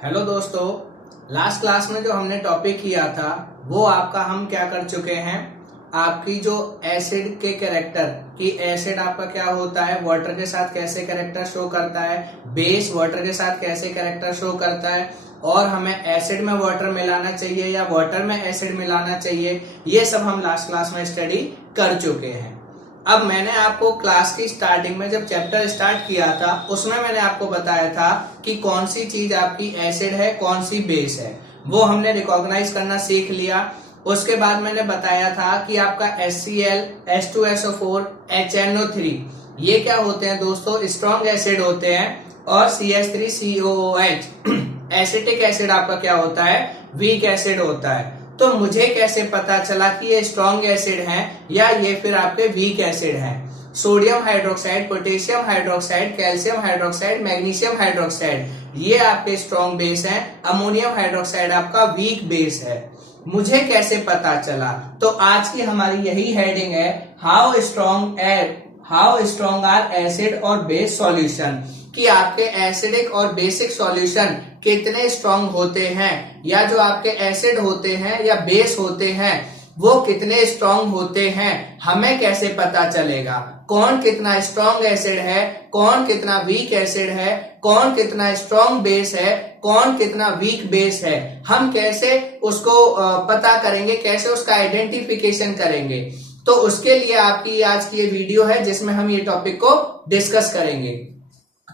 Hello दोस्तों, last class में जो हमने टॉपिक किया था वो आपका हम क्या कर चुके हैं। आपकी जो एसिड के कैरेक्टर कि एसिड आपका क्या होता है, वाटर के साथ कैसे कैरेक्टर शो करता है, बेस वाटर के साथ कैसे कैरेक्टर शो करता है, और हमें एसिड में वाटर मिलाना चाहिए या वाटर में एसिड मिलाना चाहिए, ये सब हम लास्ट क्लास में स्टडी कर चुके हैं। अब मैंने आपको क्लास की स्टार्टिंग में जब चैप्टर स्टार्ट किया था उसमें मैंने आपको बताया था कि कौन सी चीज आपकी एसिड है, कौन सी बेस है, वो हमने रिकॉग्नाइज करना सीख लिया। उसके बाद मैंने बताया था कि आपका HCl, H2SO4, HNO3 ये क्या होते हैं दोस्तों, स्ट्रॉन्ग एसिड होते हैं, और CH3COOH एसिटिक एसिड आपका क्या होता है, वीक एसिड होता है। तो मुझे कैसे पता चला कि ये स्ट्रॉन्ग एसिड हैं या ये फिर आपके वीक एसिड हैं। Sodium hydroxide, potassium hydroxide, calcium hydroxide, magnesium hydroxide ये आपके स्ट्रॉन्ग बेस हैं, अमोनियम हाइड्रोक्साइड आपका वीक बेस है। मुझे कैसे पता चला, तो आज की हमारी यही हेडिंग है, हाउ स्ट्रॉन्ग आर एसिड और बेस सॉल्यूशन, कि आपके एसिडिक और बेसिक सॉल्यूशन कितने स्ट्रॉन्ग होते हैं, या जो आपके एसिड होते हैं या बेस होते हैं वो कितने स्ट्रॉन्ग होते हैं। हमें कैसे पता चलेगा कौन कितना स्ट्रॉन्ग एसिड है, कौन कितना वीक एसिड है, कौन कितना स्ट्रॉन्ग बेस है, कौन कितना वीक बेस है, हम कैसे उसको पता करेंगे, कैसे उसका आइडेंटिफिकेशन करेंगे। तो उसके लिए आपकी आज की ये वीडियो है जिसमें हम ये टॉपिक को डिस्कस करेंगे।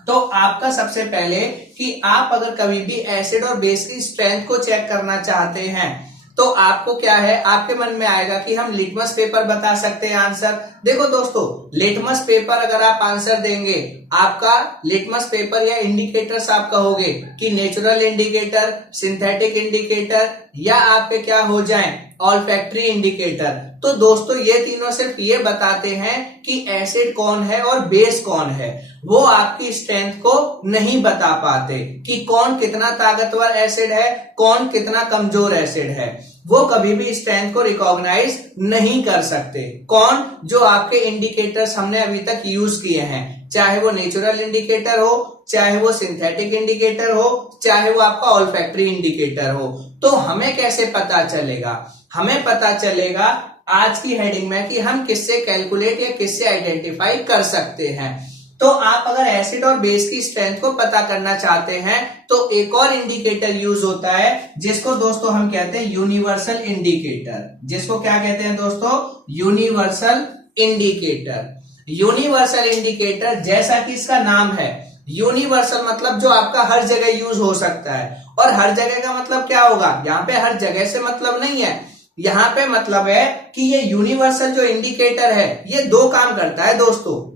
तो आपका सबसे पहले कि आप अगर कभी भी एसिड और बेस की स्ट्रेंथ को चेक करना चाहते हैं तो आपको क्या है, आपके मन में आएगा कि हम लिटमस पेपर बता सकते हैं आंसर। देखो दोस्तों, लिटमस पेपर अगर आप आंसर देंगे, आपका लिटमस पेपर या इंडिकेटर्स आप कहोगे कि नेचुरल इंडिकेटर, सिंथेटिक इंडिकेटर, या आपके क्या हो जाएं ऑल्फैक्टरी इंडिकेटर। तो दोस्तों ये तीनों सिर्फ ये बताते हैं कि एसिड कौन है और बेस कौन है, वो आपकी स्ट्रेंथ को नहीं बता पाते कि कौन कितना ताकतवर एसिड है, कौन कितना कमजोर एसिड है। वो कभी भी स्ट्रेंथ को रिकॉग्नाइज नहीं कर सकते। कौन, जो आपके इंडिकेटर्स हमने अभी तक यूज किए हैं, चाहे वो नेचुरल इंडिकेटर हो, चाहे वो सिंथेटिक इंडिकेटर हो, चाहे वो आपका ऑल्फैक्टरी इंडिकेटर हो। तो हमें कैसे पता चलेगा, हमें पता चलेगा आज की हेडिंग में कि हम किससे कैलकुलेट या किससे आइडेंटिफाई कर सकते हैं। तो आप अगर एसिड और बेस की स्ट्रेंथ को पता करना चाहते हैं तो एक और इंडिकेटर यूज होता है जिसको दोस्तों हम कहते हैं यूनिवर्सल इंडिकेटर। जिसको क्या कहते हैं दोस्तों, यूनिवर्सल इंडिकेटर। यूनिवर्सल इंडिकेटर जैसा कि इसका नाम है, यूनिवर्सल मतलब जो आपका हर जगह यूज हो सकता है। और हर जगह का मतलब क्या होगा, यहाँ पे हर जगह से मतलब नहीं है, यहाँ पे मतलब है कि ये यूनिवर्सल जो इंडिकेटर है ये दो काम करता है दोस्तों।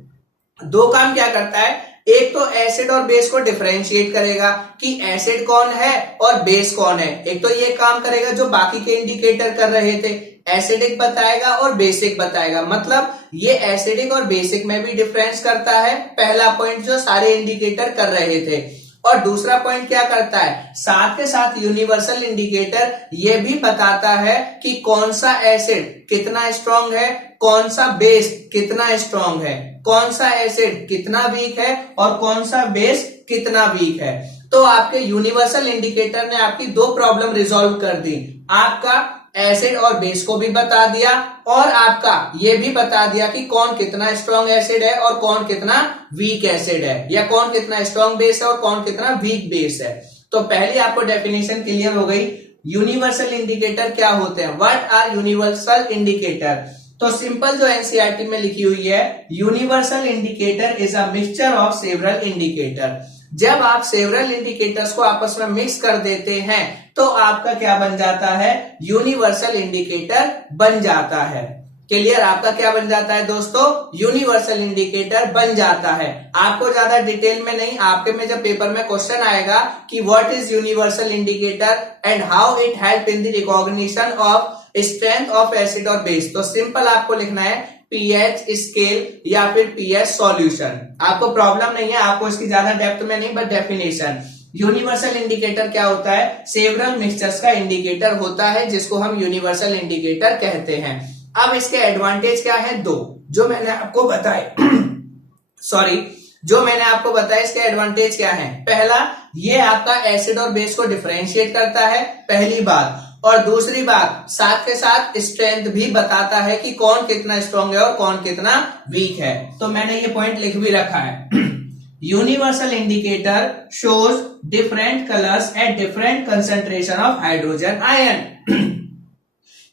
दो काम क्या करता है, एक तो एसिड और बेस को डिफरेंशिएट करेगा कि एसिड कौन है और बेस कौन है। एक तो ये काम करेगा जो बाकी के इंडिकेटर कर रहे थे, एसिडिक बताएगा और बेसिक बताएगा, मतलब ये एसिडिक और बेसिक में भी डिफरेंस करता है, पहला पॉइंट जो सारे इंडिकेटर कर रहे थे। और दूसरा पॉइंट क्या करता है, साथ के साथ यूनिवर्सल इंडिकेटर ये भी बताता है कि कौन सा एसिड कितना स्ट्रॉन्ग है, कौन सा बेस कितना स्ट्रॉन्ग है, कौन सा एसिड कितना वीक है और कौन सा बेस कितना वीक है। तो आपके यूनिवर्सल इंडिकेटर ने आपकी दो प्रॉब्लम रिजॉल्व कर दी, आपका एसिड और बेस को भी बता दिया और आपका ये भी बता दिया कि कौन कितना स्ट्रॉन्ग एसिड है और कौन कितना वीक एसिड है, या कौन कितना स्ट्रॉन्ग बेस है और कौन कितना वीक बेस है। तो पहले आपको डेफिनेशन क्लियर हो गई, यूनिवर्सल इंडिकेटर क्या होते हैं, व्हाट आर यूनिवर्सल इंडिकेटर। तो सिंपल जो एनसीईआरटी में लिखी हुई है, universal indicator is a mixture of several indicator. जब आप सेवरल इंडिकेटर्स को आपस में मिक्स कर देते हैं तो आपका क्या बन जाता है, यूनिवर्सल इंडिकेटर बन जाता है। क्लियर, आपका क्या बन जाता है दोस्तों, यूनिवर्सल इंडिकेटर बन जाता है। आपको ज्यादा डिटेल में नहीं, आपके में जब पेपर में क्वेश्चन आएगा कि what is universal indicator and how it help in the recognition of strength of acid और बेस, तो सिंपल आपको लिखना है पीएच स्केल या फिर पीएच सॉल्यूशन। आपको प्रॉब्लम नहीं है, आपको इसकी ज्यादा डेप्थ में नहीं, बट डेफिनेशन। यूनिवर्सल इंडिकेटर क्या होता है, सेवरल मिक्सचर्स का इंडिकेटर होता है जिसको हम यूनिवर्सल इंडिकेटर कहते हैं। अब इसके एडवांटेज क्या है, दो जो मैंने आपको बताए सॉरी जो मैंने आपको बताया इसके एडवांटेज क्या है। पहला, ये आपका एसिड और बेस को डिफरेंशिएट करता है, पहली बात। और दूसरी बात, साथ के साथ स्ट्रेंथ भी बताता है कि कौन कितना स्ट्रॉन्ग है और कौन कितना वीक है। तो मैंने ये पॉइंट लिख भी रखा है। Universal indicator shows different colours at different concentration of hydrogen ion.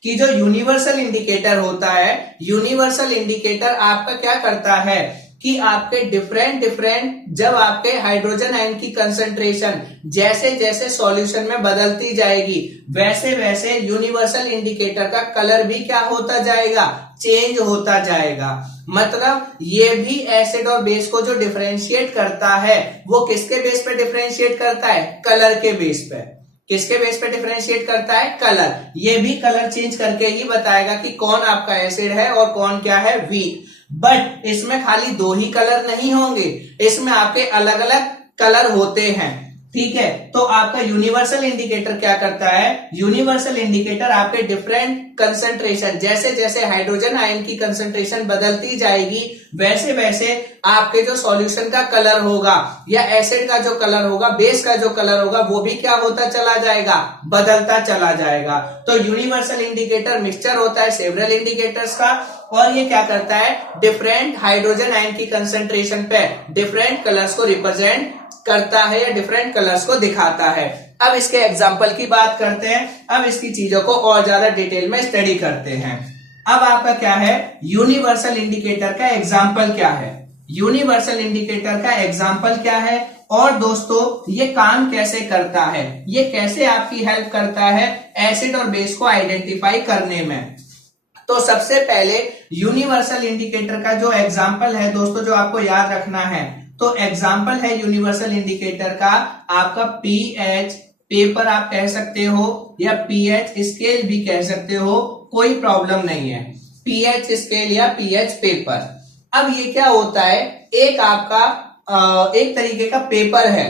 कि जो यूनिवर्सल इंडिकेटर होता है, यूनिवर्सल इंडिकेटर आपका क्या करता है कि आपके डिफरेंट जब आपके हाइड्रोजन आयन की कंसंट्रेशन जैसे जैसे सॉल्यूशन में बदलती जाएगी, वैसे वैसे यूनिवर्सल इंडिकेटर का कलर भी क्या होता जाएगा, चेंज होता जाएगा। मतलब ये भी एसिड और बेस को जो डिफरेंशिएट करता है वो किसके बेस पे डिफरेंशिएट करता है, कलर के बेस पे। किसके बेस पे डिफरेंशिएट करता है, कलर। ये भी कलर चेंज करके ही बताएगा कि कौन आपका एसिड है और कौन क्या है, वीक। बट इसमें खाली दो ही कलर नहीं होंगे, इसमें आपके अलग अलग कलर होते हैं, ठीक है। तो आपका यूनिवर्सल इंडिकेटर क्या करता है, यूनिवर्सल इंडिकेटर आपके डिफरेंट कंसंट्रेशन जैसे जैसे हाइड्रोजन आयन की कंसंट्रेशन बदलती जाएगी वैसे वैसे आपके जो सॉल्यूशन का कलर होगा या एसिड का जो कलर होगा, बेस का जो कलर होगा, वो भी क्या होता चला जाएगा, बदलता चला जाएगा। तो यूनिवर्सल इंडिकेटर मिक्सचर होता है सेवरल इंडिकेटर्स का, और ये क्या करता है, डिफरेंट हाइड्रोजन आयन की कंसंट्रेशन पे डिफरेंट कलर्स को रिप्रेजेंट करता है या डिफरेंट कलर्स को दिखाता है। अब इसके एग्जाम्पल की बात करते हैं, अब इसकी चीजों को और ज्यादा डिटेल में स्टडी करते हैं। अब आपका क्या है, यूनिवर्सल इंडिकेटर का एग्जाम्पल क्या है, यूनिवर्सल इंडिकेटर का एग्जाम्पल क्या है, और दोस्तों ये काम कैसे करता है, ये कैसे आपकी हेल्प करता है एसिड और बेस को आइडेंटिफाई करने में। तो सबसे पहले यूनिवर्सल इंडिकेटर का जो एग्जाम्पल है दोस्तों, जो आपको याद रखना है, तो एग्जाम्पल है यूनिवर्सल इंडिकेटर का आपका पीएच पेपर आप कह सकते हो, या पीएच स्केल भी कह सकते हो, कोई प्रॉब्लम नहीं है, पीएच स्केल या पीएच पेपर। अब ये क्या होता है, एक आपका एक तरीके का पेपर है,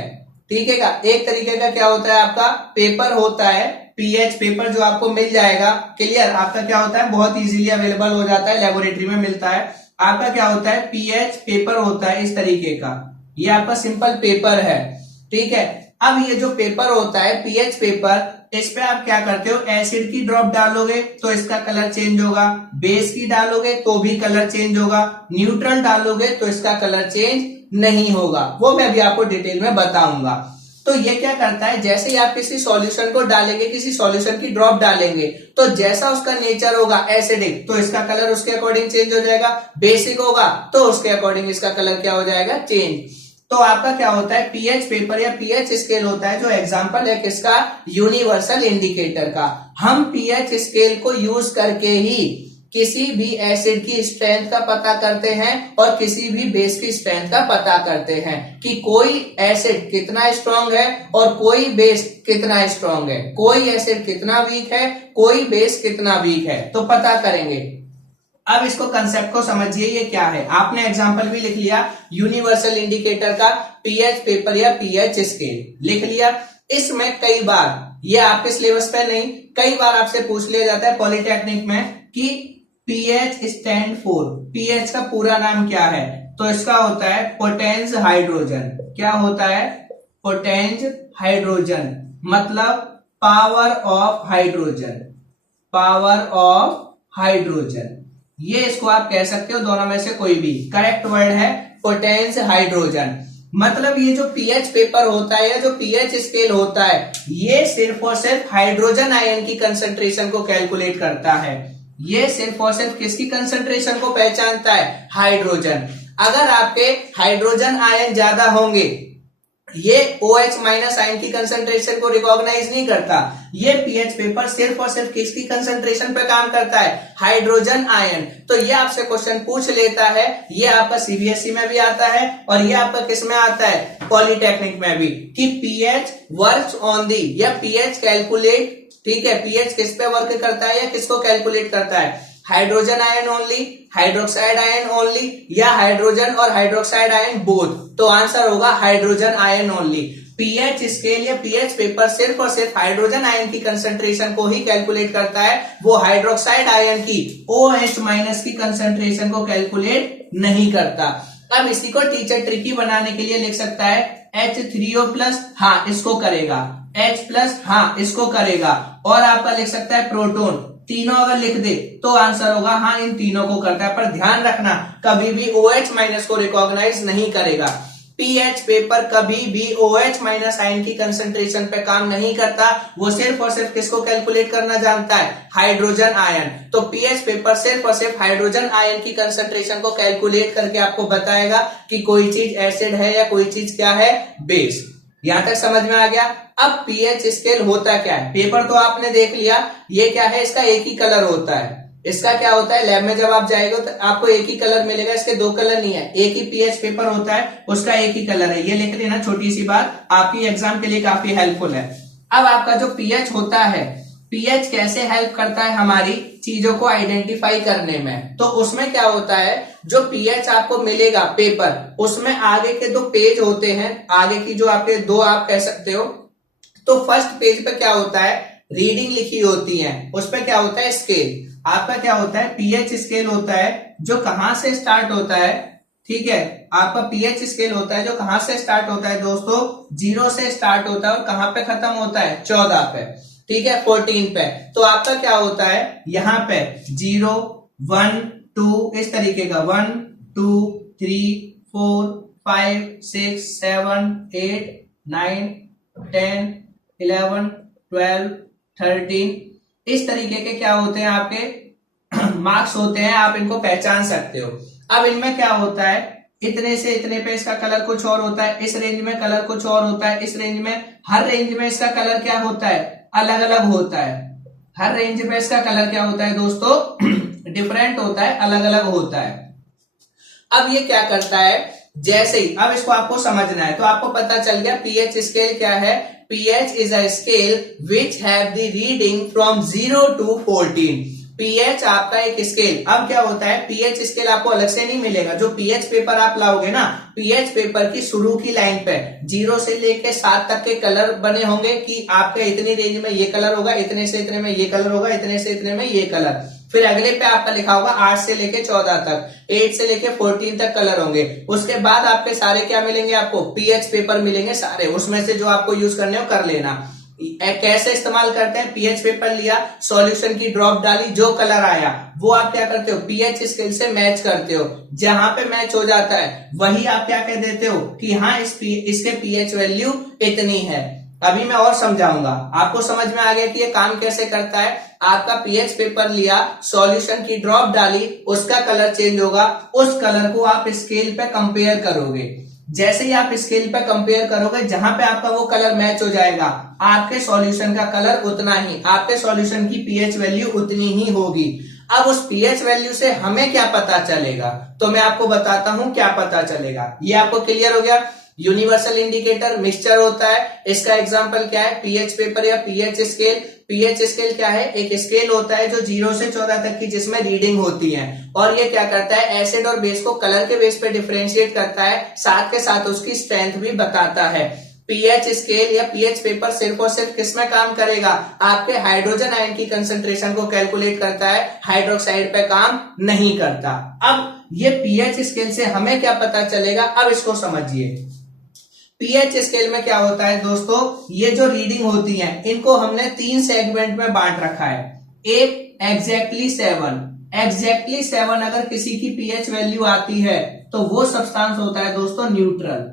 ठीक है, एक तरीके का क्या होता है, आपका पेपर होता है, पीएच पेपर जो आपको मिल जाएगा, क्लियर। आपका क्या होता है, बहुत इजीली अवेलेबल हो जाता है, लेबोरेटरी में मिलता है। आपका क्या होता है, पीएच पेपर होता है इस तरीके का, ये आपका सिंपल पेपर है, ठीक है। अब ये जो पेपर होता है पीएच पेपर, इस पे आप क्या करते हो, एसिड की ड्रॉप डालोगे तो इसका कलर चेंज होगा, बेस की डालोगे तो भी कलर चेंज होगा, न्यूट्रल डालोगे तो इसका कलर चेंज नहीं होगा, वो मैं अभी आपको डिटेल में बताऊंगा। तो ये क्या करता है, जैसे ही आप किसी सॉल्यूशन को डालेंगे, किसी सॉल्यूशन की ड्रॉप डालेंगे, तो जैसा उसका नेचर होगा एसिडिक, तो इसका कलर उसके अकॉर्डिंग चेंज हो जाएगा, बेसिक होगा तो उसके अकॉर्डिंग इसका कलर क्या हो जाएगा, चेंज। तो आपका क्या होता है, पीएच पेपर या पीएच स्केल होता है, जो एग्जांपल है किसका, यूनिवर्सल इंडिकेटर का। हम पीएच स्केल को यूज करके ही किसी भी एसिड की स्ट्रेंथ का पता करते हैं और किसी भी बेस की स्ट्रेंथ का पता करते हैं कि कोई एसिड कितना स्ट्रांग है और कोई बेस कितना स्ट्रांग है, कोई एसिड कितना वीक है, कोई बेस कितना वीक है, तो पता करेंगे। अब इसको कंसेप्ट को समझिए, ये क्या है, आपने एग्जांपल भी लिख लिया यूनिवर्सल इंडिकेटर का, पीएच पेपर या पीएच स्केल लिख लिया। इसमें कई बार, ये आपके सिलेबस पे नहीं, कई बार आपसे पूछ लिया जाता है पॉलिटेक्निक में कि पीएच स्टैंड फॉर, पीएच का पूरा नाम क्या है, तो इसका होता है पोटेंस हाइड्रोजन। क्या होता है, पोटेंस हाइड्रोजन, मतलब power of hydrogen, power of hydrogen, ये इसको आप कह सकते हो, दोनों में से कोई भी करेक्ट वर्ड है पोटेंस हाइड्रोजन। मतलब ये जो पीएच पेपर होता है या जो पीएच स्केल होता है, ये सिर्फ और सिर्फ हाइड्रोजन आयन की कंसंट्रेशन को कैलकुलेट करता है, ये सिर्फ और सिर्फ किसकी कंसंट्रेशन को पहचानता है, हाइड्रोजन। अगर आपके हाइड्रोजन आयन ज्यादा होंगे, ये OH माइनस आयन की कंसंट्रेशन को रिकॉग्नाइज नहीं करता, ये पीएच पेपर सिर्फ और सिर्फ किसकी कंसंट्रेशन पे काम करता है, हाइड्रोजन आयन। तो ये आपसे क्वेश्चन पूछ लेता है, ये आपका सीबीएसई में भी आता है और ये आपका किस में आता है, पॉलिटेक्निक में भी, कि पीएच वर्क्स ऑन दी, या पीएच कैलकुलेट, ठीक है, पीएच किस पे वर्क करता है या किसको कैलकुलेट करता है, hydrogen ion only, hydroxide ion only, या हाइड्रोजन और हाइड्रोक्साइड आयन बोथ। तो आंसर होगा hydrogen ion only. PH scale या पीएच पेपर सिर्फ और सिर्फ हाइड्रोजन आयन की कंसंट्रेशन को ही कैलकुलेट करता है, वो हाइड्रोक्साइड आयन की OH माइनस की कंसंट्रेशन को कैलकुलेट नहीं करता। अब इसी को टीचर ट्रिकी बनाने के लिए लिख सकता है H3O+, हाँ इसको करेगा, H+, हाँ इसको करेगा, और आपका लिख सकता है प्रोटोन। तीनों अगर लिख दे तो आंसर होगा हाँ इन तीनों को करता है। पर ध्यान रखना कभी भी OH- को रिकॉग्नाइज नहीं करेगा। पीएच पेपर कभी भी OH- आयन की कंसंट्रेशन पे काम नहीं करता, वो सिर्फ और सिर्फ किसको कैलकुलेट करना जानता है, हाइड्रोजन आयन। तो पीएच पेपर सिर्फ और सिर्फ हाइड्रोजन आयन की कंसंट्रेशन को कैलकुलेट करके आपको बताएगा कि कोई चीज एसिड है या कोई चीज क्या है, बेस। यहां तक समझ में आ गया। अब पीएच स्केल होता क्या है, पेपर तो आपने देख लिया, ये क्या है, इसका एक ही कलर होता है। इसका क्या होता है, लैब में जब आप जाएगा तो आपको एक ही कलर मिलेगा, इसके दो कलर नहीं है, एक ही पीएच पेपर होता है, उसका एक ही कलर है। ये लिख लेना, छोटी सी बात, आपकी एग्जाम के लिए काफी हेल्पफुल है। अब आपका जो पीएच होता है, पीएच कैसे हेल्प करता है हमारी चीजों को आइडेंटिफाई करने में, तो उसमें क्या होता है, जो पीएच आपको मिलेगा पेपर, उसमें आगे के दो पेज होते हैं, आगे की जो आपके दो आप कह सकते हो। तो फर्स्ट पेज पे क्या होता है, रीडिंग लिखी होती है, उस पर क्या होता है, स्केल। आपका क्या होता है, पीएच स्केल होता है, जो कहां से स्टार्ट होता है, ठीक है, आपका पीएच स्केल होता है जो कहां से स्टार्ट होता है दोस्तों, 0 से स्टार्ट होता है और कहां पे खत्म होता है, 14 पे, ठीक है, 14 पे। तो आपका क्या होता है, यहां पे 0, 1, 2 इस तरीके का, 1, 2, 3, 4, 5, 6, 7, 8, 9, 10, 11, 12, 13 इस तरीके के क्या होते हैं आपके मार्क्स होते हैं, आप इनको पहचान सकते हो। अब इनमें क्या होता है, इतने से इतने पे इसका कलर कुछ और होता है, इस रेंज में कलर कुछ और होता है, इस रेंज में, हर रेंज में इसका कलर क्या होता है, अलग अलग होता है। हर रेंज में इसका कलर क्या होता है दोस्तों, डिफरेंट होता है, अलग अलग होता है। अब ये क्या करता है, जैसे ही अब इसको आपको समझना है, तो आपको पता चल गया पीएच स्केल क्या है। pH is a scale which have the reading from 0 to 14। pH आपका एक स्केल। अब क्या होता है, pH स्केल आपको अलग से नहीं मिलेगा, जो pH पेपर आप लाओगे ना, pH पेपर की शुरू की लाइन पे 0 से लेके 7 तक के कलर बने होंगे कि आपके इतनी रेंज में ये कलर होगा, इतने से इतने में ये कलर होगा, इतने से इतने में ये कलर। फिर अगले पे आपका लिखा होगा 8 से लेके 14 तक, 8 से लेके 14 तक कलर होंगे। उसके बाद आपके सारे क्या मिलेंगे, आपको पीएच पेपर मिलेंगे सारे, उसमें से जो आपको यूज करने हो कर लेना। कैसे इस्तेमाल करते हैं, पीएच पेपर लिया, सॉल्यूशन की ड्रॉप डाली, जो कलर आया वो आप क्या करते हो, पीएच स्केल से मैच करते हो। जहां पे मैच हो जाता है वही आप क्या कह देते हो कि हाँ इसके पीएच वैल्यू इतनी है। अभी मैं और समझाऊंगा, आपको समझ में आ गया कि ये काम कैसे करता है। आपका पीएच पेपर लिया, सॉल्यूशन की ड्रॉप डाली, उसका कलर चेंज होगा, उस कलर को आप स्केल पे कंपेयर करोगे। जैसे ही आप स्केल पे कंपेयर करोगे, जहां पे आपका वो कलर मैच हो जाएगा, आपके सॉल्यूशन का कलर उतना ही, आपके सॉल्यूशन की पीएच वैल्यू उतनी ही होगी। अब उस पीएच वैल्यू से हमें क्या पता चलेगा, तो मैं आपको बताता हूं क्या पता चलेगा। ये आपको क्लियर हो गया। यूनिवर्सल इंडिकेटर मिक्सचर होता है, इसका एग्जांपल क्या है, पीएच पेपर या पीएच स्केल। पीएच स्केल क्या है, एक स्केल होता है जो 0 से 14 तक की जिसमें रीडिंग होती है, और ये क्या करता है, एसिड और बेस को कलर के बेस पे डिफरेंशिएट करता है, साथ के साथ उसकी स्ट्रेंथ भी बताता है। पीएच स्केल या पीएच पेपर सिर्फ और सिर्फ किसमें काम करेगा, आपके हाइड्रोजन आयन की कंसंट्रेशन को कैलकुलेट करता है, हाइड्रोक्साइड पे काम नहीं करता। अब ये पीएच स्केल से हमें क्या पता चलेगा, अब इसको समझिए। पीएच स्केल में क्या होता है दोस्तों, ये जो रीडिंग होती है इनको हमने 3 सेगमेंट में बांट रखा है। एक एग्जैक्टली 7, एग्जैक्टली 7 अगर किसी की पीएच वैल्यू आती है तो वो सब्सटेंस होता है दोस्तों न्यूट्रल।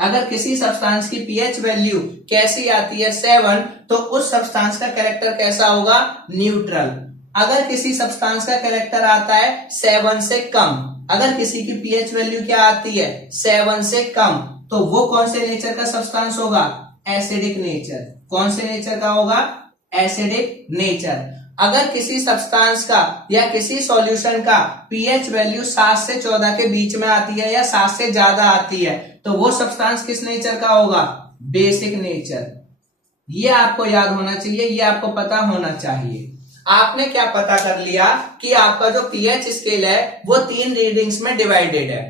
अगर किसी सब्सटेंस की पीएच वैल्यू कैसी आती है 7, तो उस सब्सटेंस का कैरेक्टर कैसा होगा, न्यूट्रल। अगर किसी सब्सटेंस का कैरेक्टर आता है 7 से कम, अगर किसी की पीएच वैल्यू क्या आती है 7 से कम, तो वो कौन से नेचर का सब्सटेंस होगा, एसिडिक नेचर। कौन से नेचर का होगा, एसिडिक नेचर। अगर किसी सब्सटेंस का या किसी सॉल्यूशन का पीएच वैल्यू 7 से 14 के बीच में आती है या 7 से ज्यादा आती है, तो वो सब्सटेंस किस नेचर का होगा, बेसिक नेचर। ये आपको याद होना चाहिए, ये आपको पता होना चाहिए। आपने क्या पता कर लिया कि आपका जो पीएच स्केल है वो 3 रीडिंग्स में डिवाइडेड है।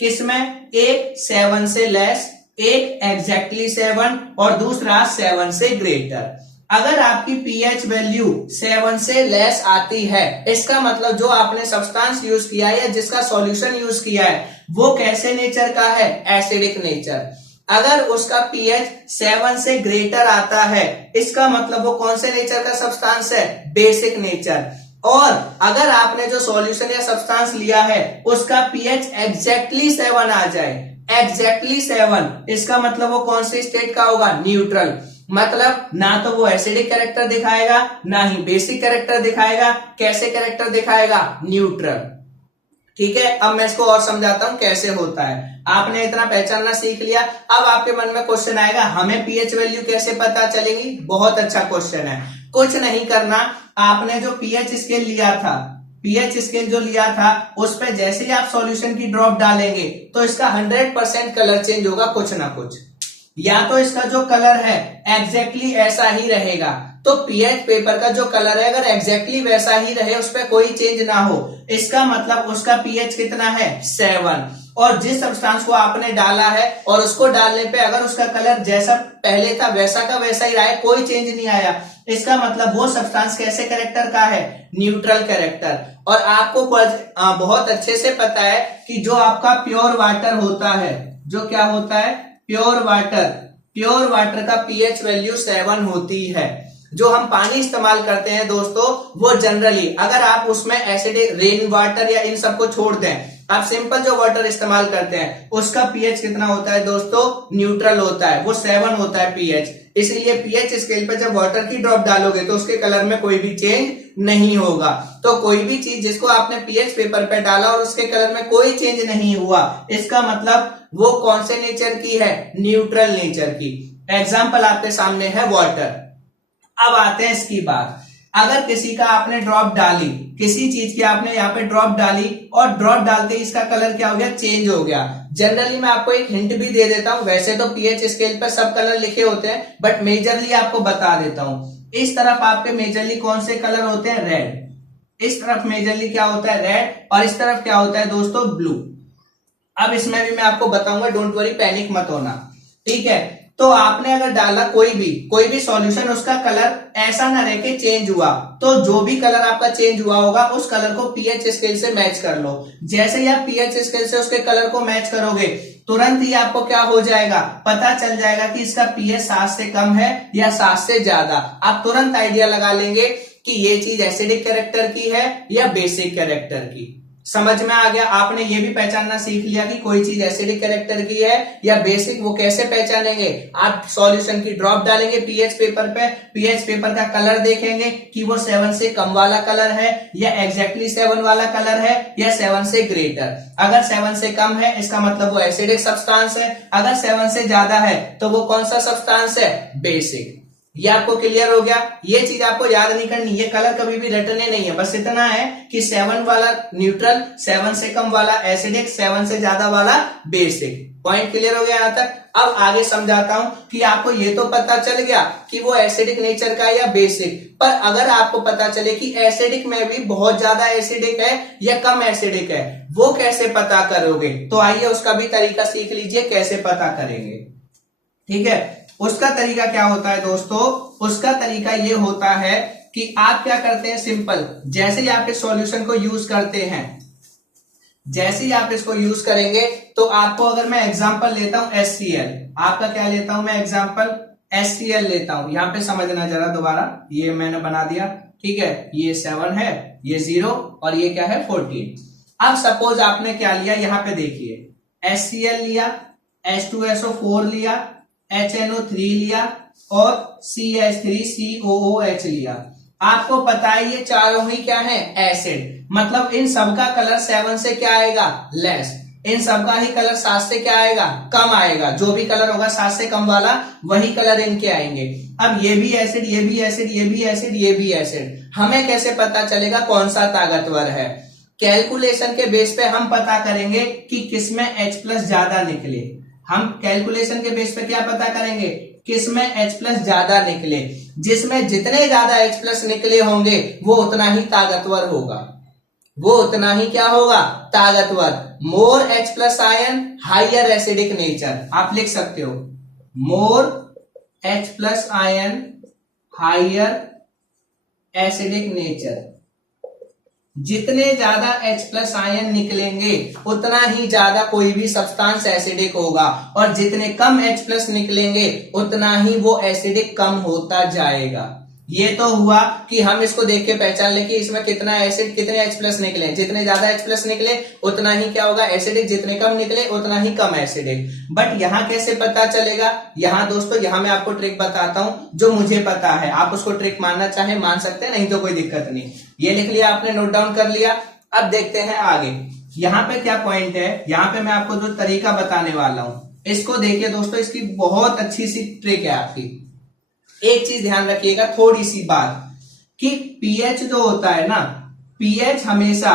किसमें, एक 7 से लेस, एक एग्जैक्टली 7 और दूसरा 7 से ग्रेटर। अगर आपकी पीएच वैल्यू 7 से लेस आती है, इसका मतलब जो आपने सब्सटेंस यूज किया है या जिसका सॉल्यूशन यूज किया है वो कैसे नेचर का है, एसिडिक नेचर। अगर उसका पीएच 7 से ग्रेटर आता है, इसका मतलब वो कौन से नेचर का सब्सटेंस है, बेसिक नेचर। और अगर आपने जो सॉल्यूशन या सब्सटेंस लिया है उसका पीएच एग्जैक्टली 7 आ जाए, एग्जैक्टली 7, इसका मतलब वो कौन से स्टेट का होगा, न्यूट्रल। मतलब ना तो वो एसिडिक कैरेक्टर दिखाएगा ना ही बेसिक कैरेक्टर दिखाएगा, कैसे कैरेक्टर दिखाएगा, न्यूट्रल। ठीक है, अब मैं इसको और समझाता हूं कैसे होता है। आपने इतना पहचानना सीख लिया, अब आपके मन में क्वेश्चन आएगा हमें पीएच वैल्यू कैसे पता चलेगी। बहुत अच्छा क्वेश्चन है, कुछ नहीं करना, आपने जो पीएच स्केल लिया था, पीएच स्केल जो लिया था उस पर जैसे ही आप सॉल्यूशन की ड्रॉप डालेंगे तो इसका 100% कलर चेंज होगा कुछ ना कुछ, या तो इसका जो कलर है एग्जैक्टली ऐसा ही रहेगा। तो पीएच पेपर का जो कलर है अगर एग्जैक्टली वैसा ही रहे, उस पर कोई चेंज ना हो, इसका मतलब उसका पीएच कितना है, 7। और जिस सब्सटेंस को आपने डाला है और उसको डालने पे अगर उसका कलर जैसा पहले था वैसा का वैसा ही रहा है, कोई चेंज नहीं आया, इसका मतलब वो सब्सटेंस कैसे कैरेक्टर का है, न्यूट्रल कैरेक्टर। और आपको बहुत अच्छे से पता है कि जो आपका प्योर वाटर होता है, जो क्या होता है, प्योर वाटर, प्योर वाटर का पीएच वैल्यू 7 होती है। जो हम पानी इस्तेमाल करते हैं दोस्तों, वो जनरली अगर आप उसमें एसिडिक रेन वाटर या इन सबको छोड़ दें, आप सिंपल जो वाटर इस्तेमाल करते हैं उसका पीएच कितना होता है दोस्तों, न्यूट्रल होता है, वो 7 होता है पीएच। इसलिए पीएच स्केल पर जब वाटर की ड्रॉप डालोगे तो उसके कलर में कोई भी चेंज नहीं होगा। तो कोई भी चीज जिसको आपने पीएच पेपर पे डाला और उसके कलर में कोई चेंज नहीं हुआ, इसका मतलब वो कौन से नेचर की है, न्यूट्रल नेचर की। एग्जाम्पल आपके सामने है वाटर। अब आते हैं इसकी बात, अगर किसी का आपने ड्रॉप डाली, किसी चीज की आपने यहाँ पे ड्रॉप डाली और ड्रॉप डालते ही इसका कलर क्या हो गया, चेंज हो गया। जनरली मैं आपको एक हिंट भी दे देता हूं, वैसे तो पीएच स्केल पर सब कलर लिखे होते हैं बट मेजरली आपको बता देता हूं। इस तरफ आपके मेजरली कौन से कलर होते हैं, रेड। इस तरफ मेजरली क्या होता है, रेड। और इस तरफ क्या होता है दोस्तों, ब्लू। अब इसमें भी मैं आपको बताऊंगा, डोंट वरी, पैनिक मत होना, ठीक है। तो आपने अगर डाला कोई भी सॉल्यूशन, उसका कलर ऐसा ना रह के चेंज हुआ, तो जो भी कलर आपका चेंज हुआ होगा उस कलर को पीएच स्केल से मैच कर लो। जैसे ही आप पीएच स्केल से उसके कलर को मैच करोगे तुरंत ही आपको क्या हो जाएगा, पता चल जाएगा कि इसका पीएच 7 से कम है या 7 से ज्यादा। आप तुरंत आइडिया लगा लेंगे कि ये चीज एसिडिक कैरेक्टर की है या बेसिक कैरेक्टर की। समझ में आ गया, आपने ये भी पहचानना सीख लिया कि कोई चीज एसिडिक कैरेक्टर की है या बेसिक। वो कैसे पहचानेंगे, आप सॉल्यूशन की ड्रॉप डालेंगे पीएच पेपर पे, पीएच पेपर का कलर देखेंगे कि वो 7 से कम वाला कलर है या एग्जैक्टली 7 वाला कलर है या 7 से ग्रेटर। अगर 7 से कम है इसका मतलब वो एसिडिक सब्सटेंस है, अगर 7 से ज्यादा है तो वो कौन सा सब्सटेंस है, बेसिक। ये आपको क्लियर हो गया। ये चीज आपको याद नहीं करनी, ये कलर कभी भी रटने नहीं है, बस इतना है कि 7 वाला न्यूट्रल, 7 से कम वाला एसिडिक, 7 से ज्यादा वाला बेसिक। पॉइंट क्लियर हो गया यहां तक। अब आगे समझाता हूं कि आपको ये तो पता चल गया कि वो एसिडिक नेचर का है या बेसिक, पर अगर आपको पता चले कि एसिडिक में भी बहुत ज्यादा एसिडिक है या कम एसिडिक है, वो कैसे पता करोगे, तो आइए उसका भी तरीका सीख लीजिए कैसे पता करेंगे। ठीक है, उसका तरीका क्या होता है दोस्तों, उसका तरीका ये होता है कि आप क्या करते हैं, सिंपल, जैसे ही आप इस सॉल्यूशन को यूज करते हैं, जैसे ही आप इसको यूज करेंगे तो आपको, अगर मैं एग्जांपल लेता हूं HCl, आपका क्या लेता हूं मैं एग्जांपल, HCl लेता हूं। यहां पे समझना जरा दोबारा, ये मैंने बना दिया, ठीक है, ये 7 है, ये 0 और ये क्या है 14। अब सपोज आपने क्या लिया, यहां पे देखिए, HCl लिया, H2SO4 लिया, HNO3 लिया और CH3COOH लिया। आपको पता है ये चारों ही क्या है, एसिड। मतलब इन सबका कलर 7 से क्या आएगा, लेस। इन सबका ही कलर 7 से क्या आएगा, कम आएगा। जो भी कलर होगा 7 से कम वाला वही कलर इनके आएंगे। अब ये भी एसिड, ये भी एसिड, ये भी एसिड, ये भी एसिड। हमें कैसे पता चलेगा कौन सा ताकतवर है, कैलकुलेशन के बेस पे हम पता करेंगे कि किसमें H+ ज्यादा निकले। हम कैलकुलेशन के बेस पे क्या पता करेंगे, किसमें H+ ज्यादा निकले। जिसमें जितने ज्यादा H+ निकले होंगे वो उतना ही ताकतवर होगा, वो उतना ही क्या होगा, ताकतवर। More H+ ion higher acidic nature, आप लिख सकते हो, more H+ ion higher acidic nature. जितने ज्यादा H+ आयन निकलेंगे उतना ही ज्यादा कोई भी सब्सटेंस एसिडिक होगा, और जितने कम H+ निकलेंगे उतना ही वो एसिडिक कम होता जाएगा। ये तो हुआ कि हम इसको देख के पहचान ले कि इसमें कितना एसिड कितने H+ निकले। जितने ज्यादा H+ निकले उतना ही क्या होगा एसिडिक, जितने कम निकले उतना ही कम एसिडिक। बट यहाँ कैसे पता चलेगा? यहाँ दोस्तों यहाँ मैं आपको ट्रिक बताता हूं जो मुझे पता है, आप उसको ट्रिक मानना चाहे मान सकते हैं, नहीं तो कोई दिक्कत नहीं। ये लिख लिया आपने, नोट डाउन कर लिया। अब देखते हैं आगे यहाँ पे क्या पॉइंट है। यहाँ पे मैं आपको जो तरीका बताने वाला हूं इसको देखिए दोस्तों, इसकी बहुत अच्छी सी ट्रिक है आपकी। एक चीज ध्यान रखिएगा, थोड़ी सी बात, कि पीएच जो होता है ना, पीएच हमेशा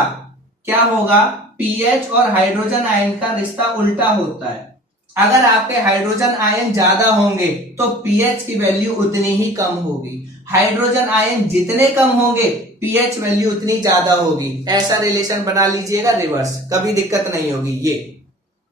क्या होगा, पीएच और हाइड्रोजन आयन का रिश्ता उल्टा होता है। अगर आपके हाइड्रोजन आयन ज्यादा होंगे तो पीएच की वैल्यू उतनी ही कम होगी, हाइड्रोजन आयन जितने कम होंगे पीएच वैल्यू उतनी ज्यादा होगी। ऐसा रिलेशन बना लीजिएगा रिवर्स, कभी दिक्कत नहीं होगी। ये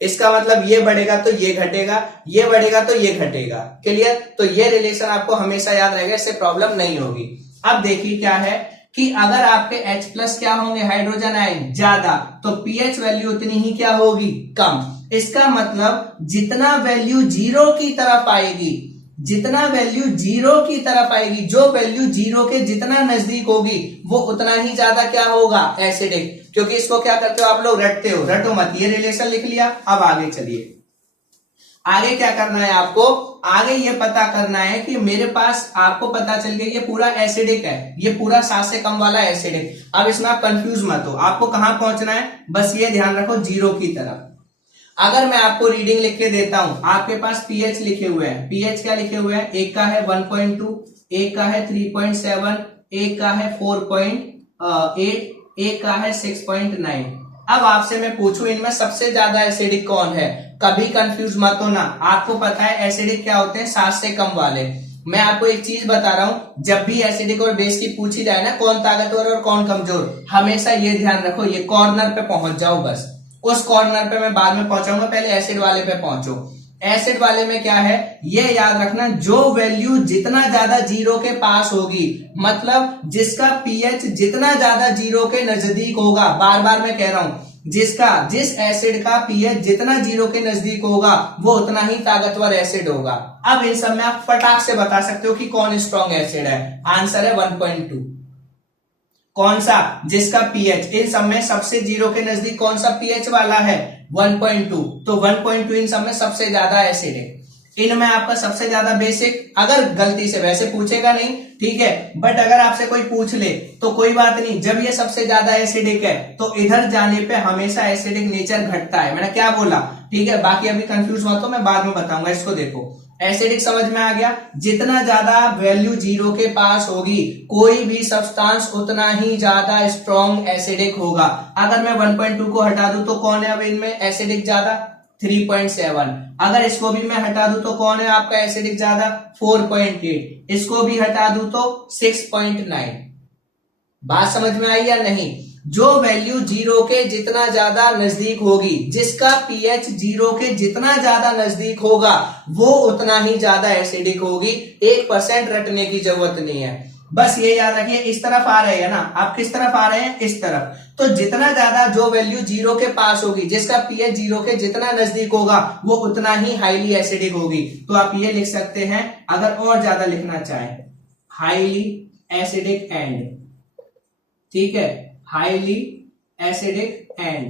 इसका मतलब ये बढ़ेगा तो ये घटेगा, ये बढ़ेगा तो ये घटेगा। क्लियर? तो ये रिलेशन आपको हमेशा याद रहेगा, इससे प्रॉब्लम नहीं होगी। अब देखिए क्या है कि अगर आपके H+ क्या होंगे हाइड्रोजन आयन ज्यादा, तो पीएच वैल्यू उतनी ही क्या होगी, कम। इसका मतलब जितना वैल्यू जीरो की तरफ आएगी, जितना वैल्यू जीरो की तरफ आएगी, जो वैल्यू जीरो के जितना नजदीक होगी वो उतना ही ज्यादा क्या होगा एसिडिक। क्योंकि इसको क्या करते हो आप लोग, रटते हो, रटो मत। ये रिलेशन लिख लिया। अब आगे चलिए, आगे क्या करना है आपको, आगे ये पता करना है कि मेरे पास, आपको पता चल गया ये पूरा एसिडिक है, ये पूरा 7 से कम वाला एसिडिक। अब इसमें आप कंफ्यूज मत हो, आपको कहां पहुंचना है, बस ये ध्यान रखो, जीरो की तरफ। अगर मैं आपको रीडिंग लिख के देता हूं, आपके पास पीएच लिखे हुए हैं, पीएच क्या लिखे हुए हैं, एक का है 1.2, एक का है 3.7, एक का है 4.8, एक का है 6.9। अब आपसे मैं पूछूं इनमें सबसे ज्यादा एसिडिक कौन है? कभी कंफ्यूज मत होना, आपको पता है एसिडिक क्या होते हैं, 7 से कम वाले। मैं आपको एक चीज बता रहा हूं, जब भी एसिडिक और बेस की पूछी जाए ना, कौन ताकतवर और कौन कमजोर, हमेशा ये ध्यान रखो, ये कॉर्नर पे पहुंच जाओ बस। उस कॉर्नर पे मैं बाद में पहुंचाऊंगा, पहले एसिड वाले पे पहुंचो। एसिड वाले में क्या है ये याद रखना, जो वैल्यू जितना ज्यादा जीरो के पास होगी, मतलब जिसका पीएच जितना ज्यादा जीरो के नजदीक होगा, बार बार मैं कह रहा हूं, जिस एसिड का पीएच जितना जीरो के नजदीक होगा वो उतना ही ताकतवर एसिड होगा। अब इन सब में आप फटाक से बता सकते हो कि कौन स्ट्रॉन्ग एसिड है। आंसर है 1.2। कौन सा? जिसका पीएच इन सब में सबसे जीरो के नजदीक कौन सा पीएच वाला है, 1.2। तो 1.2 इन सब में सबसे ज्यादा एसिड है। इनमें आपका सबसे ज्यादा बेसिक, अगर गलती से, वैसे पूछेगा नहीं ठीक है, बट अगर आपसे कोई पूछ ले तो कोई बात नहीं, जब ये सबसे ज्यादा एसिडिक है तो इधर जाने पे हमेशा एसिडिक नेचर घटता है। मैंने क्या बोला, ठीक है? बाकी अभी कंफ्यूज मत हो, मैं बाद में बताऊंगा। इसको देखो, एसिडिक समझ में आ गया, जितना ज्यादा वैल्यू जीरो के पास होगी कोई भी सब्सटेंस उतना ही ज्यादा स्ट्रॉन्ग एसिडिक होगा। अगर मैं 1.2 को हटा दूं तो कौन है अब इनमें एसिडिक ज्यादा, 3.7। अगर इसको भी मैं हटा दूं तो कौन है आपका एसिडिक ज्यादा, 4.8। इसको भी हटा दूं तो 6.9। बात समझ में आई या नहीं? जो वैल्यू जीरो के जितना ज्यादा नजदीक होगी, जिसका पीएच जीरो के जितना ज्यादा नजदीक होगा वो उतना ही ज्यादा एसिडिक होगी। 1% रटने की जरूरत नहीं है, बस ये याद रखिए। इस तरफ आ रहे हैं ना आप, किस तरफ आ रहे हैं, इस तरफ। तो जितना ज्यादा जो वैल्यू जीरो के पास होगी, जिसका पीएच जीरो के जितना नजदीक होगा वो उतना ही हाईली एसिडिक होगी। तो आप ये लिख सकते हैं, अगर और ज्यादा लिखना चाहें, हाईली एसिडिक एंड, ठीक है, हाईली एसिडिक एंड,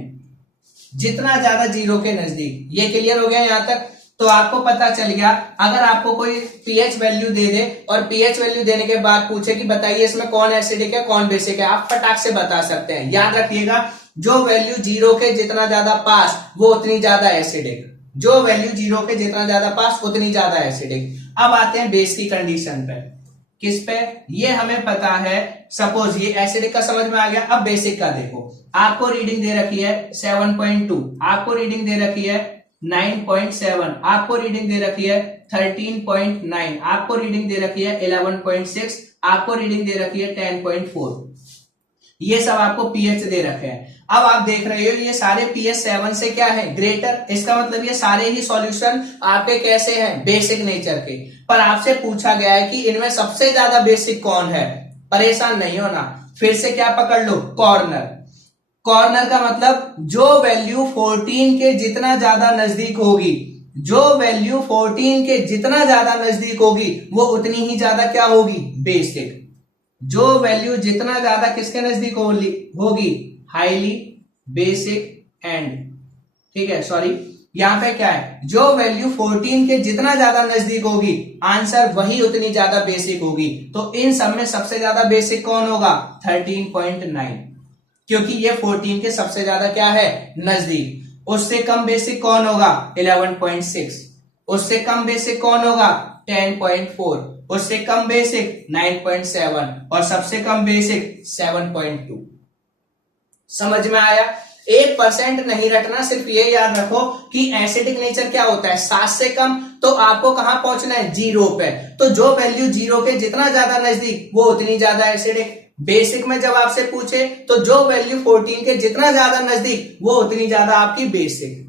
जितना ज्यादा जीरो के नजदीक। ये क्लियर हो गया यहां तक? तो आपको पता चल गया, अगर आपको कोई पीएच वैल्यू दे दे और पीएच वैल्यू देने के बाद पूछे कि बताइए इसमें कौन एसिडिक है कौन बेसिक है, आप फटाक से बता सकते हैं। याद रखिएगा, जो वैल्यू जीरो के जितना ज्यादा पास वो उतनी ज्यादा एसिडिक, जो वैल्यू जीरो के जितना ज्यादा पास उतनी ज्यादा एसिडिक। अब आते हैं बेस की कंडीशन पे। किस पे? ये हमें पता है, सपोज ये एसिडिक का समझ में आ गया। अब बेसिक का देखो, आपको रीडिंग दे रखी है 7.2, आपको रीडिंग दे रखी है 9.7, आपको रीडिंग दे रखी है 13.9, आपको रीडिंग दे रखी है 11.6, आपको रीडिंग दे रखी है 10.4। ये सब आपको पीएच दे रखे हैं। अब आप देख रहे हो ये सारे pH 7 से क्या है, ग्रेटर, इसका मतलब ये सारे ही सॉल्यूशन आपके कैसे हैं, बेसिक नेचर के। पर आपसे पूछा गया है कि इनमें सबसे ज्यादा बेसिक कौन है। परेशान नहीं होना, फिर से क्या पकड़ लो, कॉर्नर। कॉर्नर का मतलब जो वैल्यू 14 के जितना ज्यादा नजदीक होगी, जो वैल्यू 14 के जितना ज्यादा नजदीक होगी वो उतनी ही ज्यादा क्या होगी, बेसिक। जो वैल्यू जितना ज्यादा किसके नजदीक होगी, हाईली बेसिक एंड, ठीक है, सॉरी यहां पे क्या है, जो वैल्यू 14 के जितना ज्यादा नजदीक होगी आंसर वही उतनी ज्यादा बेसिक होगी। तो इन सब में सबसे ज्यादा बेसिक कौन होगा, 13.9, क्योंकि ये 14 के सबसे ज्यादा क्या है, नजदीक। उससे कम बेसिक कौन होगा, 11.6, उससे कम बेसिक कौन होगा, 10.4, उससे कम बेसिक 9.7 और सबसे कम बेसिक 7.2। समझ में आया। 1% नहीं रटना, सिर्फ ये याद रखो कि एसिडिक नेचर क्या होता है, 7 से कम तो आपको कहां पहुंचना है, 0 पे। तो जो वैल्यू 0 के जितना ज्यादा नजदीक वो उतनी ज्यादा एसिडिक। बेसिक में जब आपसे पूछे तो जो वैल्यू 14 के जितना ज्यादा नजदीक वो उतनी ज्यादा आपकी बेसिक।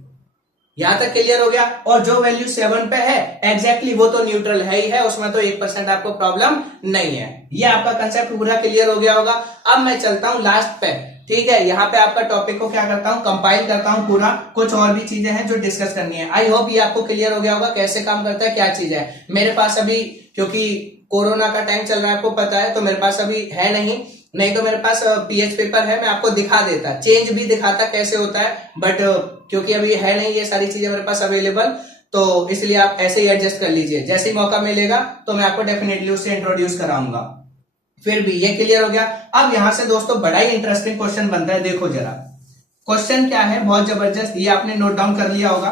यहां तक क्लियर हो गया। और जो वैल्यू 7 पे है एग्जैक्टली वो तो न्यूट्रल है ही है, उसमें तो 1% आपको प्रॉब्लम नहीं है। ये आपका कंसेप्ट पूरा क्लियर हो गया होगा। अब मैं चलता हूं लास्ट पे, ठीक है। यहाँ पे आपका टॉपिक को क्या करता हूं, कंपाइल करता हूं पूरा। कुछ और भी चीजें हैं जो डिस्कस करनी है। आई होप ये आपको क्लियर हो गया होगा कैसे काम करता है, क्या चीज है। मेरे पास अभी क्योंकि कोरोना का टाइम चल रहा है आपको पता है, तो मेरे पास अभी है नहीं तो मेरे पास पीएच पेपर है, मैं आपको दिखा देता, चेंज भी दिखाता कैसे होता है। बट क्योंकि अभी है नहीं ये सारी चीजें मेरे पास अवेलेबल, तो इसलिए आप ऐसे ही एडजस्ट कर लीजिए। जैसे ही मौका मिलेगा तो मैं आपको डेफिनेटली उससे इंट्रोड्यूस कराऊंगा। फिर भी ये क्लियर हो गया। अब यहां से दोस्तों बड़ा ही इंटरेस्टिंग क्वेश्चन बनता है। देखो जरा क्वेश्चन क्या है, बहुत जबरदस्त, ये आपने नोट डाउन कर लिया होगा।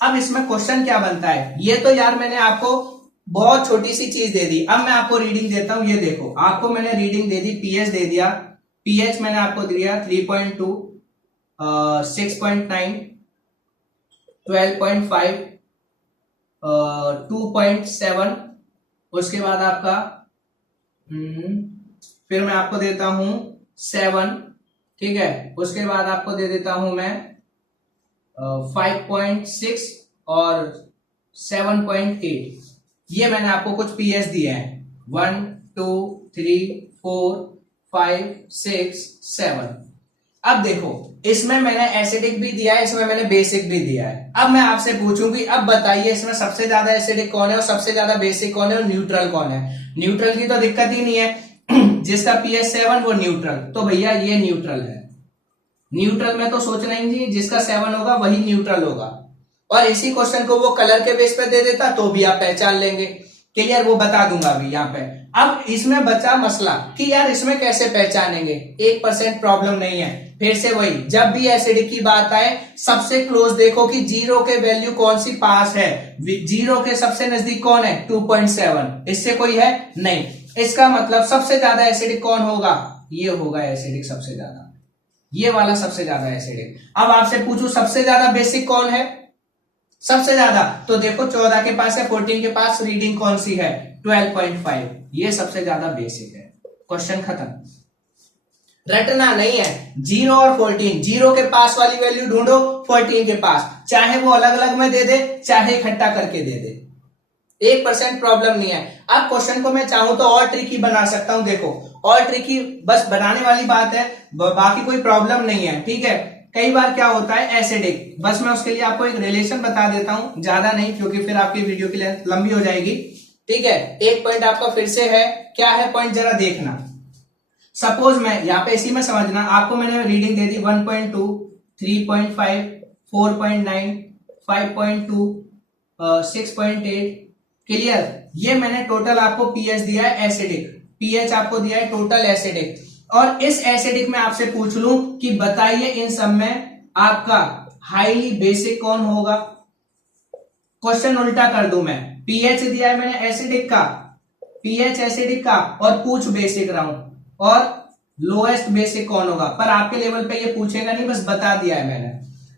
अब इसमें क्वेश्चन क्या बनता है, ये तो यार मैंने आपको बहुत छोटी सी चीज दे दी। अब मैं आपको रीडिंग देता हूं, ये देखो आपको मैंने रीडिंग दे दी, पीएच दे दिया। पीएच मैंने आपको दिया 3.2, 6.9, 12.5, 2.7, उसके बाद आपका फिर मैं आपको देता हूं 7, ठीक है। उसके बाद आपको दे देता हूं मैं 5.6 और 7.8। ये मैंने आपको कुछ पीएच दिए हैं, 1 2 3 4 5 6 7। अब देखो इसमें मैंने एसिडिक भी दिया है, इसमें मैंने बेसिक भी दिया है। अब मैं आपसे पूछूंगी, अब बताइए इसमें सबसे ज्यादा एसिडिक कौन है और सबसे ज्यादा बेसिक कौन है और न्यूट्रल कौन है। न्यूट्रल की तो दिक्कत ही नहीं है जिसका पीएच 7 वो न्यूट्रल, तो भैया ये न्यूट्रल है। न्यूट्रल में तो सोचना ही नहीं, जिसका 7 होगा वही न्यूट्रल होगा। और इसी क्वेश्चन को वो कलर के बेस पे दे देता तो भी आप पहचान लेंगे। क्लियर, वो बता दूंगा अभी यहाँ पे। अब इसमें बचा मसला कि यार इसमें कैसे पहचानेंगे, 1% प्रॉब्लम नहीं है। फिर से वही, जब भी एसिडिक की बात आए सबसे क्लोज देखो कि 0 के वैल्यू कौन सी पास है। 0 के सबसे नजदीक कौन है, 2.7, इससे कोई है नहीं। इसका मतलब सबसे ज्यादा एसिडिक कौन होगा, ये होगा एसिडिक सबसे ज्यादा, ये वाला सबसे ज्यादा एसिडिक। अब आपसे पूछूं सबसे ज्यादा बेसिक कौन है, सबसे ज्यादा तो देखो 14 के पास है, 14 के पास रीडिंग कौन सी है, 12.5, ये सबसे ज्यादा बेसिक है। क्वेश्चन खत्म, रटना नहीं है। 0 और 14, 0 के पास वाली वैल्यू ढूंढो, 14 के पास, चाहे वो अलग अलग में दे दे चाहे इकट्ठा करके दे दे, 1% प्रॉब्लम नहीं है। अब क्वेश्चन को मैं चाहूं तो और ट्रिकी बना सकता हूं। देखो और ट्रिकी बस बनाने वाली बात है, बाकी कोई प्रॉब्लम नहीं है, ठीक है। कई बार क्या होता है एसिडिक, बस मैं उसके लिए आपको एक रिलेशन बता देता हूं, ज्यादा नहीं क्योंकि फिर आपकी वीडियो की लेंथ लंबी हो जाएगी, ठीक है। एक पॉइंट आपका फिर से है, क्या है पॉइंट जरा देखना। सपोज मैं यहाँ पे इसी में समझना, आपको मैंने रीडिंग दे दी 1.2, 3.5, 4.9, 5.2, 6.8। क्लियर, ये मैंने टोटल आपको पीएच दिया है एसिडिक, पीएच आपको दिया है टोटल एसिडिक। और इस एसिडिक में आपसे पूछ लूं कि बताइए इन सब में आपका हाईली बेसिक कौन होगा। क्वेश्चन उल्टा कर दूं मैं, पीएच दिया है मैंने एसिडिक का, पीएच एसिडिक का, और पूछ बेसिक रहा हूं, और लोएस्ट बेसिक कौन होगा। पर आपके लेवल पे ये पूछेगा नहीं, बस बता दिया है मैंने।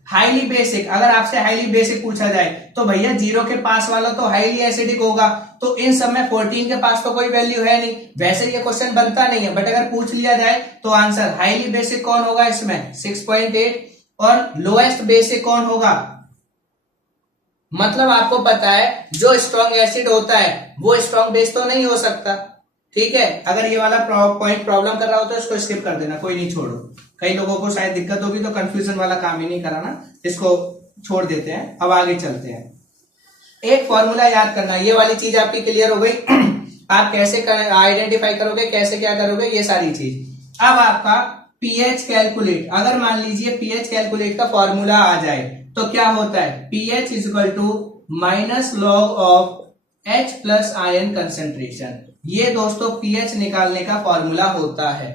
हाईली बेसिक, अगर आपसे हाईली बेसिक पूछा जाए तो भैया 0 के पास वाला तो हाईली एसिडिक होगा, तो इन सब में 14 के पास तो कोई वैल्यू है नहीं, वैसे ये क्वेश्चन बनता नहीं है, बट अगर पूछ लिया जाए तो आंसर हाईली बेसिक कौन होगा इसमें 6.8 और लोएस्ट बेसिक कौन होगा, मतलब आपको पता है जो स्ट्रॉन्ग एसिड होता है वो स्ट्रॉन्ग बेस तो नहीं हो सकता। ठीक है, अगर ये वाला पॉइंट प्रॉब्लम कर रहा हो तो इसको स्किप कर देना, कोई नहीं, छोड़ो, कई लोगों को शायद दिक्कत होगी तो कंफ्यूजन वाला काम ही नहीं कराना, इसको छोड़ देते हैं। अब आगे चलते हैं, एक फॉर्मूला याद करना, ये वाली चीज आपकी क्लियर हो गई। आप कैसे आइडेंटिफाई करोगे, कैसे क्या करोगे, ये सारी चीज। अब आपका पीएच कैलकुलेट, अगर मान लीजिए पीएच कैलकुलेट का फॉर्मूला आ जाए तो क्या होता है, pH is equal to minus log of H plus ion concentration. ये दोस्तों पीएच निकालने का फॉर्मूला होता है।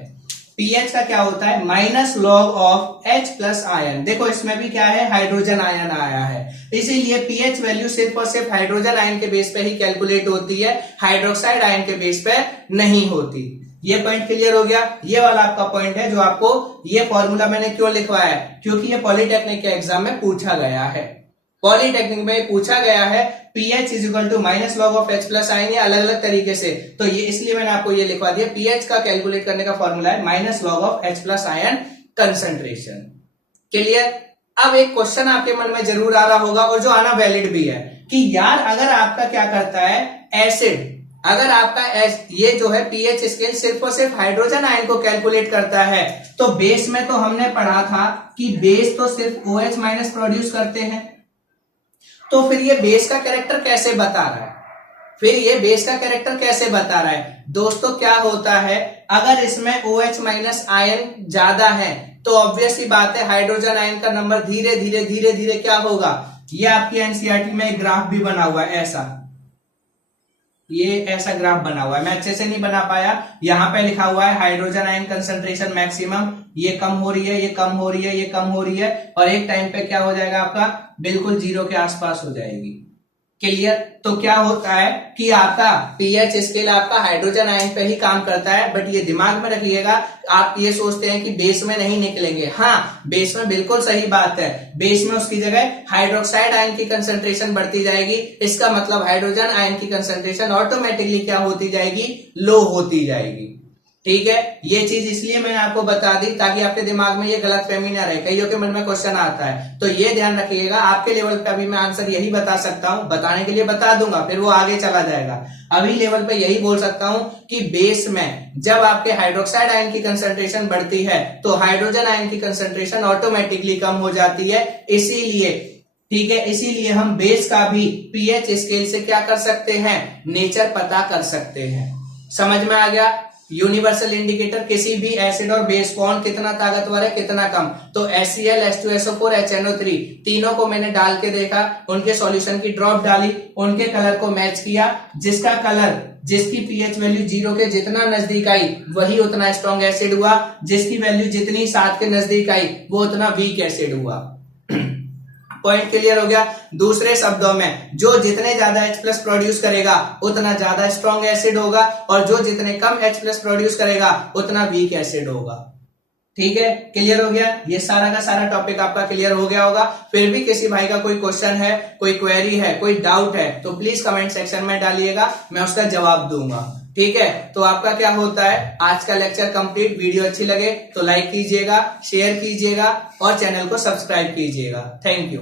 पीएच का क्या होता है, minus log of H plus ion. देखो इसमें भी क्या है, हाइड्रोजन आयन आया है, इसीलिए पीएच वैल्यू सिर्फ और सिर्फ हाइड्रोजन आयन के बेस पे ही कैलकुलेट होती है, हाइड्रोक्साइड आयन के बेस पे नहीं होती। ये पॉइंट क्लियर हो गया। ये वाला आपका पॉइंट है जो आपको, ये फॉर्मूला मैंने क्यों लिखवाया है, क्योंकि ये पॉलिटेक्निक के एग्जाम में पूछा गया है, पॉलिटेक्निक में पूछा गया है pH is equal to minus log of H plus ion, अलग अलग तरीके से, तो ये इसलिए मैंने आपको ये लिखवा दिया। पीएच का कैलकुलेट करने का फॉर्मूला है minus log of H plus ion concentration. Clear. अब एक क्वेश्चन आपके मन में जरूर आ रहा होगा और जो आना वैलिड भी है कि यार अगर आपका क्या करता है एसिड, अगर आपका ये जो है पीएच स्केल सिर्फ और सिर्फ हाइड्रोजन आयन को कैलकुलेट करता है, तो बेस में तो हमने पढ़ा था कि बेस तो सिर्फ OH माइनस प्रोड्यूस करते हैं, तो फिर ये बेस का कैरेक्टर कैसे बता रहा है, फिर ये बेस का कैरेक्टर कैसे बता रहा है दोस्तों। क्या होता है, अगर इसमें OH माइनस आयन ज्यादा है तो ऑब्वियस सी बात है हाइड्रोजन आयन का नंबर धीरे धीरे धीरे धीरे क्या होगा। ये आपकी एनसीईआरटी में एक ग्राफ भी बना हुआ है, ऐसा, ये ऐसा ग्राफ बना हुआ है, मैं अच्छे से नहीं बना पाया, यहां पे लिखा हुआ है हाइड्रोजन आयन कंसंट्रेशन मैक्सिमम, ये कम हो रही है, ये कम हो रही है, ये कम हो रही है, और एक टाइम पे क्या हो जाएगा आपका बिल्कुल 0 के आसपास हो जाएगी। क्लियर। तो क्या होता है कि आपका पीएच स्केल आपका हाइड्रोजन आयन पे ही काम करता है, बट ये दिमाग में रखिएगा, आप ये सोचते हैं कि बेस में नहीं निकलेंगे, हाँ बेस में बिल्कुल सही बात है, बेस में उसकी जगह हाइड्रोक्साइड आयन की कंसंट्रेशन बढ़ती जाएगी, इसका मतलब हाइड्रोजन आयन की कंसंट्रेशन ऑटोमेटिकली क्या होती जाएगी, लो होती जाएगी। ठीक है, ये चीज इसलिए मैंने आपको बता दी ताकि आपके दिमाग में ये गलतफहमी ना रहे, कईयों के मन में क्वेश्चन आता है, तो ये ध्यान रखिएगा। आपके लेवल पे अभी मैं आंसर यही बता सकता हूं, बताने के लिए बता दूंगा, फिर वो आगे चला जाएगा। अभी लेवल पे यही बोल सकता हूं कि बेस में जब आपके हाइड्रोक्साइड आयन की कंसंट्रेशन बढ़ती है तो हाइड्रोजन आयन की कंसंट्रेशन ऑटोमेटिकली कम हो जाती है, इसीलिए, ठीक है, इसीलिए हम बेस का भी पीएच स्केल से क्या कर सकते हैं, नेचर पता कर सकते हैं। समझ में आ गया। यूनिवर्सल इंडिकेटर किसी भी एसिड और बेस कौन कितना ताकतवर है कितना कम, तो HCl H2SO4 HNO3 तीनों को मैंने डाल के देखा, उनके सॉल्यूशन की ड्रॉप डाली, उनके कलर को मैच किया, जिसका कलर, जिसकी पीएच वैल्यू 0 के जितना नजदीक आई वही उतना स्ट्रॉन्ग एसिड हुआ, जिसकी वैल्यू जितनी 7 के नजदीक आई वो उतना वीक एसिड हुआ। पॉइंट क्लियर हो गया। दूसरे शब्दों में जो जितने ज्यादा H+ प्रोड्यूस करेगा उतना ज्यादा स्ट्रॉन्ग एसिड होगा, और जो जितने कम H+ प्रोड्यूस करेगा उतना वीक एसिड होगा। ठीक है, क्लियर हो गया। ये सारा का सारा टॉपिक आपका क्लियर हो गया होगा। फिर भी किसी भाई का कोई क्वेश्चन है, कोई क्वेरी है, कोई डाउट है तो प्लीज कमेंट सेक्शन में डालिएगा, मैं उसका जवाब दूंगा। ठीक है, तो आपका क्या होता है, आज का लेक्चर कंप्लीट। वीडियो अच्छी लगे तो लाइक कीजिएगा, शेयर कीजिएगा और चैनल को सब्सक्राइब कीजिएगा। Thank you.